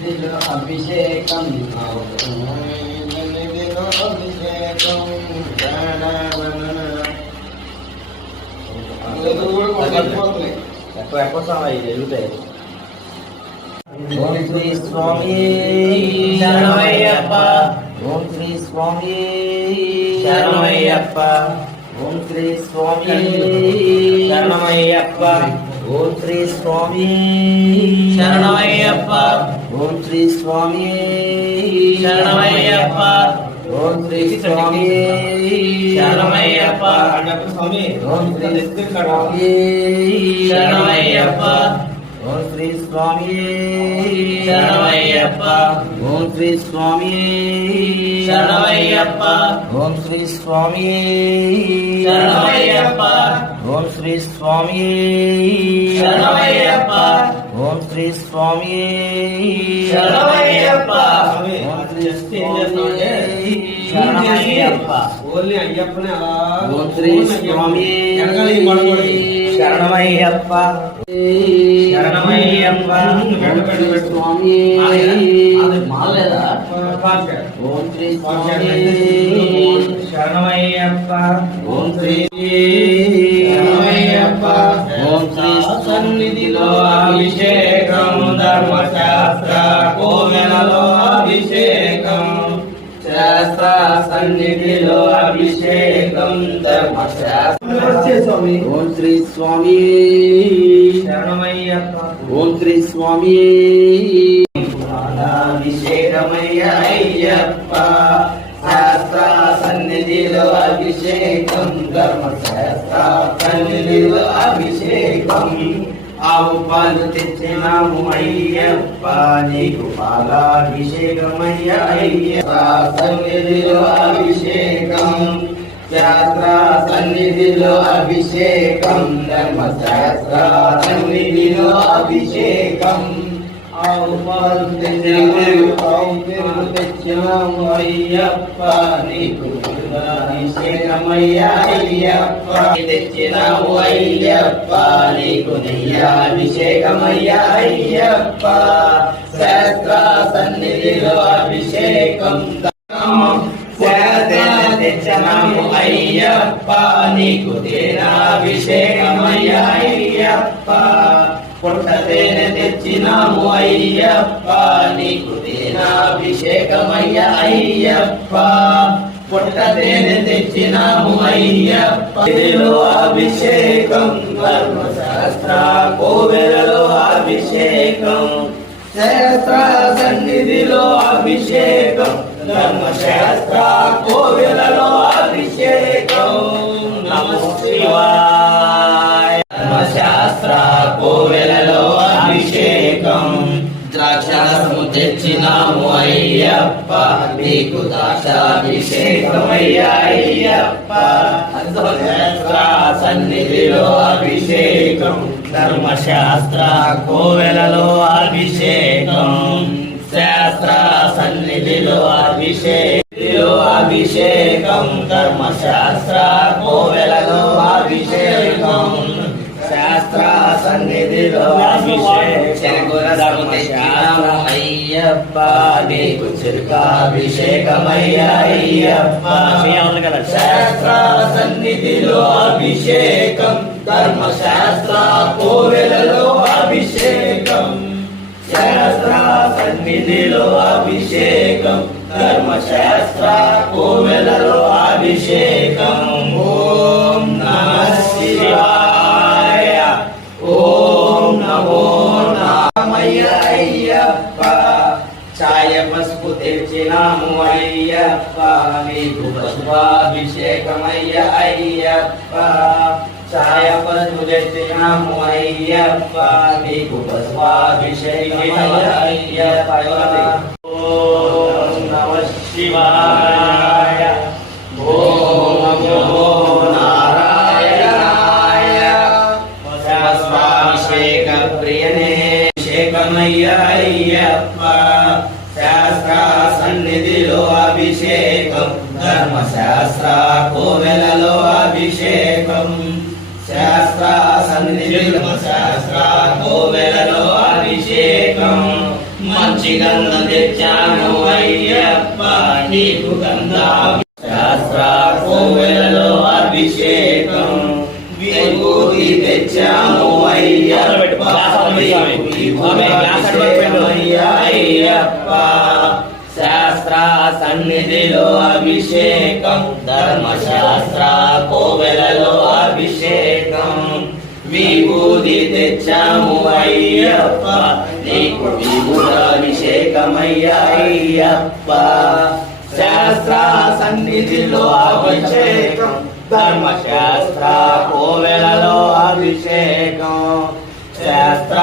సన్నిధిలో అభిషేకం సన్నిధిలో అభిషేకం ఎక్కువ ఎక్కువ సమయం జరుగుతాయి ఓం శ్రీ స్వామి శరణమయ్యప్ప. ఓం శ్రీ స్వామి శరణమయ్యప్ప. ఓం శ్రీ స్వామి శరణమయ్యప్ప ఓం శ్రీ స్వామి శరణమయ్యప్ప ఓం శ్రీ స్వామి శరణమయ్యప్ప ఓం శ్రీ స్వామి శరణమయ్యప్ప స్వామి ఓం శ్రీ స్వామి శరణమయ్యప్ప ఓం శ్రీ స్వామి శరణమయ్యప్ప. ఓం శ్రీ స్వామి శరణమయ్యప్ప. ఓం శ్రీ స్వామి శరణమయ్యప్ప. ఓం శ్రీ స్వామి శరణమయ్యప్ప. ఓం శ్రీ స్వామి శరణమయ్యప్ప. ఓం శ్రీ శరణమయ్యప్ప. ఓన్లీ అయ్యప్పనే అలా. ఓం శ్రీ స్వామి. వెనకాల ఈ పడకూడదు. శరణమయ్యప్ప. శరణమయ్యప్ప. ఓం శ్రీ స్వామి అది మాలేదా? ఓం శ్రీ స్వామి. శరణమయ్యప్ప. ఓం శ్రీ శరణమయ్యప్ప. ఓం శ్రీ సన్నిధిలో అభిషేకం శాస్త్ర సన్నిధిలో అభిషేకం ధర్మశాస్త్ర. స్వామి ఓం శ్రీ స్వామి. శరణమయ్యప్ప. ఓం శ్రీ స్వామి. అభిషేకమయ్య అయ్యప్ప. శాస్త్ర సన్నిధిలో అభిషేకం ధర్మశాస్త్ర సన్నిధిలో అభిషేకం. ఆవు పాలు తెచ్చినాము అయ్యప్ప నీకు పాలాభిషేకమయ్య అయ్యప్ప సన్నిధిలో అభిషేకం శాస్త్ర సన్నిధిలో అభిషేకం ధర్మశాస్త్ర సన్నిధిలో అభిషేకం. ఆవు అయ్యప్ప నీకు నెయ్యాభిషేకమయ్యా అయ్యప్ప శాస్త్ర సన్నిధిలో అభిషేకం తెచ్చనాము అయ్యప్ప నీకు తేనాభిషేకమయ్యా అయ్యప్ప పుట్టతేనె తెచ్చినాము అయ్యప్ప. నీకు తేనాభిషేకమయ్యా అయ్యప్ప. పుట్ట తెచ్చినాము అయ్యప్ప. ఇదిలో అభిషేకం ధర్మశాస్త్ర కోవెలలో అభిషేకం. శాస్త్ర సన్నిధిలో అభిషేకం ధర్మశాస్త్ర కోవెలలో అభిషేకం. నమ శివా అయ్యప్ప నీకు ద్రాక్షాభిషేకమయ్యా శాస్త్ర సన్నిధిలో అభిషేకం ధర్మశాస్త్ర కోవెలలో అభిషేకం. శాస్త్ర సన్నిధిలో అభిషేకం అభిషేకం ధర్మశాస్త్ర కోవెలలో అభిషేకం. శాస్త్ర సన్నిధిలో అభిషేకం. అయ్యప్ప నీకు చిరుకాభిషేకమయ్యా శాస్త్ర సన్నిధిలో అభిషేకం ధర్మశాస్త్ర కోవెలలో అభిషేకం. శాస్త్ర సన్నిధిలో అభిషేకం ధర్మశాస్త్ర కోవెలలో అభిషేకం. తెచ్చినాము అయ్యప్ప మీకు పశువాభిషేకమయ్య అయ్యప్ప ఛాయ పసుపు అయ్యప్ప. మీకు పశువాభిషేకమయ్య అయ్యప్ప ఓం నమ శివాయ ఓం నమో నారాయణాయ. శాస్త్రాభిషేక ప్రియనే అభిషేకమయ్య అయ్యప్ప. సన్నిధిలో అభిషేకం. ధర్మశాస్త్ర కోవెలలో అభిషేకం. శాస్త్ర సన్నిధిలో శాస్త్ర కోవెలలో అభిషేకం. మంచి గంధం తెచ్చాము అయ్యప్ప నీకు గంధా శాస్త్ర కోవెలలో అభిషేకం. విభూతి తెచ్చాము అయ్యప్ప అయ్యప్ప. శాస్త్ర సన్నిధిలో అభిషేకం. ధర్మశాస్త్ర కోవెలలో అభిషేకం. విభూది తెచ్చాము అయ్యప్ప. నీకు విభూతాభిషేకమయ్యా అభిషేకమయ్యప్ప శాస్త్ర సన్నిధిలో అభిషేకం. ధర్మశాస్త్ర కోవెలలో అభిషేకం. శాస్త్ర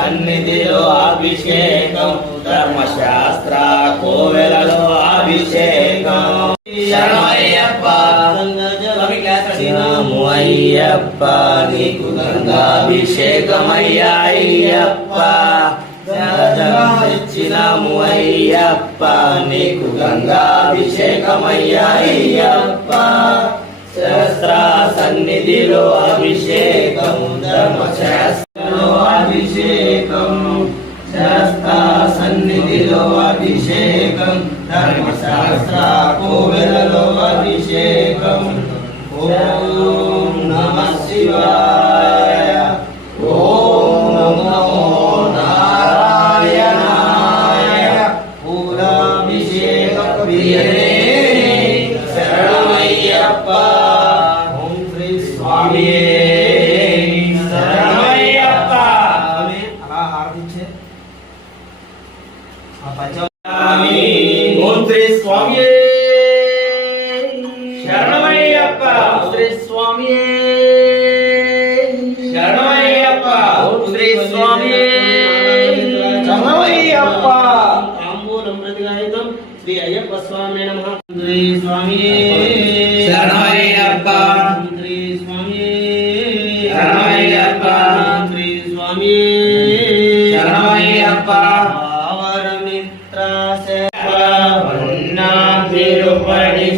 సన్నిధిలో అభిషేకం. ధర్మశాస్త్ర కోవెలలో అభిషేకం శరణమయ్యప్ప అయ్యప్ప నీకు గంగాభిషేకమయ్యా అయ్యప్ప తెచ్చినాము అయ్యప్ప నీకు గంగాభిషేకమయ్యా అయ్యప్ప శాస్త్ర సన్నిధిలో అభిషేకము. ధర్మశాస్త్రంలో అభిషేకం అభిషేకం ధర్మశాస్త్ర కోవెలలో అభిషేకం. ఓం నమ శివాయ. ఓం నమో నారాయణాయ. పూలాభిషేక ప్రియనే శరణమయ్యప్ప. ఓం శ్రీ స్వామియే శరణమయ్యప్ప. అలా ఆరాధించే ఆ పంచ స్వామి నమ శ్రీ స్వామి శరణమయ్యప్ప శ్రీ స్వామి శరణమయ్యప్ప శ్రీ స్వామి శరణమయ్యప్ప ఆవరమిత్ర పొన్నా తిరుపడి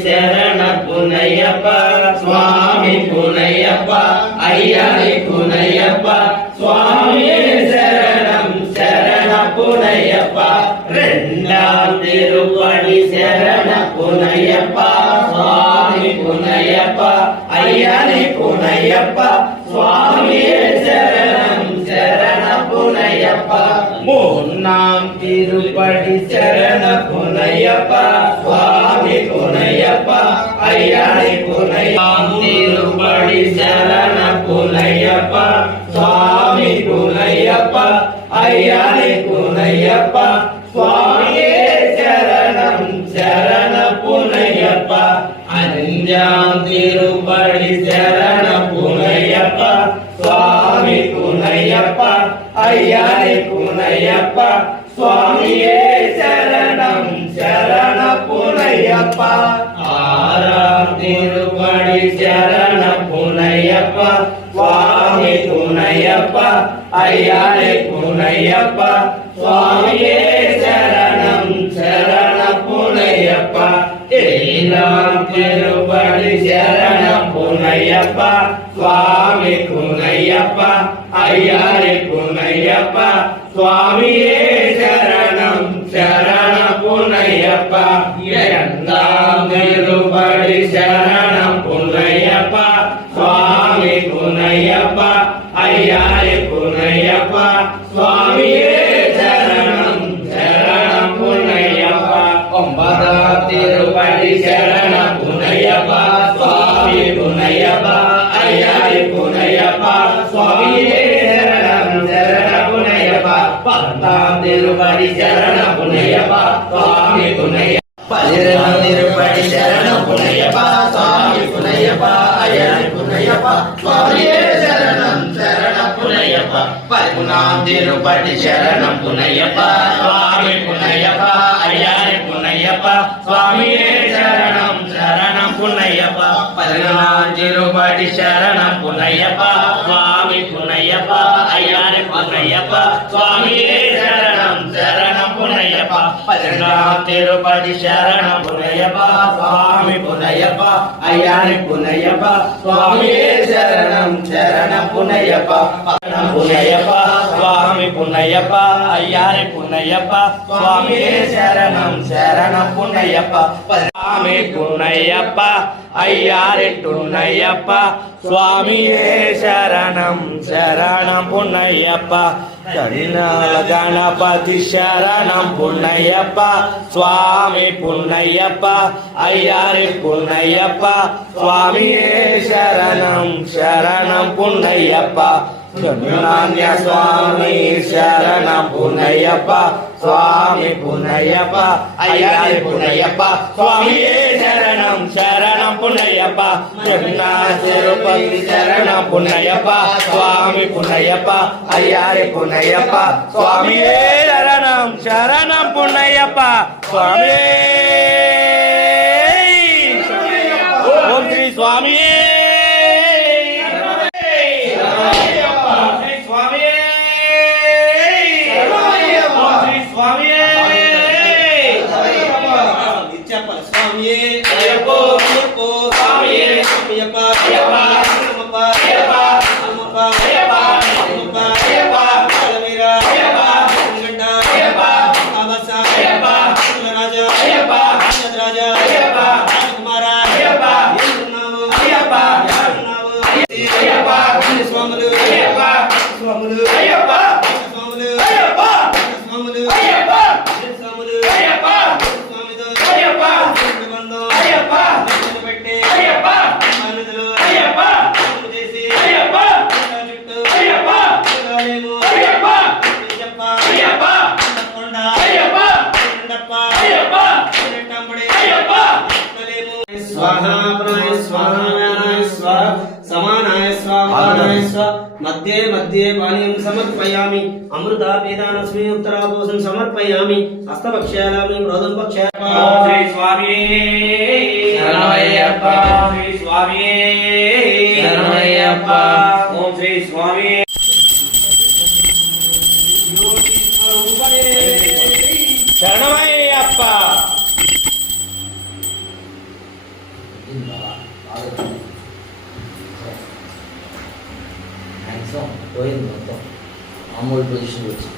శరణ పునయ్యప్ప స్వామి పునయ్యప్ప అయ్యని పునయ్యప్ప స్వామి శరణం శరణ పునయ్యప్ప రెండాం తిరుపడి శరణ పునయ్యప్ప స్వామి పునయ్యప్ప పునయ్యప్ప ఆరాం తిరుపడి శరణ పునయ్యప్ప స్వామి పునయ్యప్ప అయ్యని పునయ్యప్ప స్వామియే శరణం శరణ పునయ్యప్ప ఏలాం తిరుపడి శరణ పునయ్యప్ప స్వామి పునయ్యప్ప అయ్యని పునయ్యప్ప స్వామియే శరణం శరణ పునయ్యప్ప ఎందాం తిరుపడి శరణ పునయ్యప్ప స్వామి పునయ్యప్ప అయ్యని పునయ్యప్ప స్వామియే శరణం శరణ పునయ్యప్ప ఒంబదా తిరుపడి శరణ పునయ్యప్ప స్వామి పునయ్యప్ప అయ్యని పునయ్యప్ప స్వామియే శరణం శరణ పునయ్యప్ప పద్నాం తిరుపడి శరణ పునయ్యప్ప స్వామి పునయ్యప్ప పదిరణం తిరుపడి శరణ శరణం శరణ పునయ్యప్ప పద్నాం తిరుపడి శరణం పునయ్యప్ప స్వామి పునయ్యప్ప అయ్యారి పునయ్యప్ప స్వామియే శరణం శరణం పునయ్యప్ప పదినాం తిరుపడి శరణం పునయ్యప్ప స్వామి పునయ్యప్ప అయ్యారి పునయ్యప్ప స్వామియే శరణం. పునయ్యప్ప పదినాం తిరుపతి శరణం పునయ్యప్ప స్వామి పునయ్యప్ప అయ్యాని పునయ్యప్ప స్వామియే శరణం శరణ పునయ్యప్ప శరణం పునయ్యప్ప స్వామి స్వామి పున్నయ్యప్ప అయ్యారి పున్నయ్యప్ప స్వామి శరణం శరణం పున్నయ్యప్ప స్వామి పున్నయ్యప్ప అయ్యారెట్టున్నయ్యప్ప స్వామి శరణం శరణం పున్నయ్యప్ప కరినాల గణపతి శరణం పున్నయ్యప్ప స్వామి పున్నయ్యప్ప అయ్యారి పున్నయ్యప్ప స్వామి శరణం శరణం పున్నయ్యప్ప. నాణ్య స్వామి శరణం పునయ్యప్ప స్వామి పునయ్యప్ప అయ్యారి పునయ్యప్ప స్వామి శరణం శరణం పునయ్యప్ప చెన్నా తిరుపతి శరణం పునయ్యప్ప స్వామి పునయ్యప్ప అయ్యారి పునయ్యప్ప స్వామి శరణం శరణం పునయ్యప్ప ఎక్కలేము. స్వాహ ప్రాయ స్వాహ వ్యానాయ స్వాహ సమానాయ స్వాహానాయ స్వాహ. మధ్యే మధ్యే పానీయం సమర్పయామి. అమృత వేదానస్మి ఉత్తరాభూషం సమర్పయామి. హస్తపక్షాయామి ప్రోదం పక్షాయామి. ఓం శ్రీ స్వామి. శరణమయ్యప్ప. శ్రీ స్వామి. శరణమయ్యప్ప. 我就是。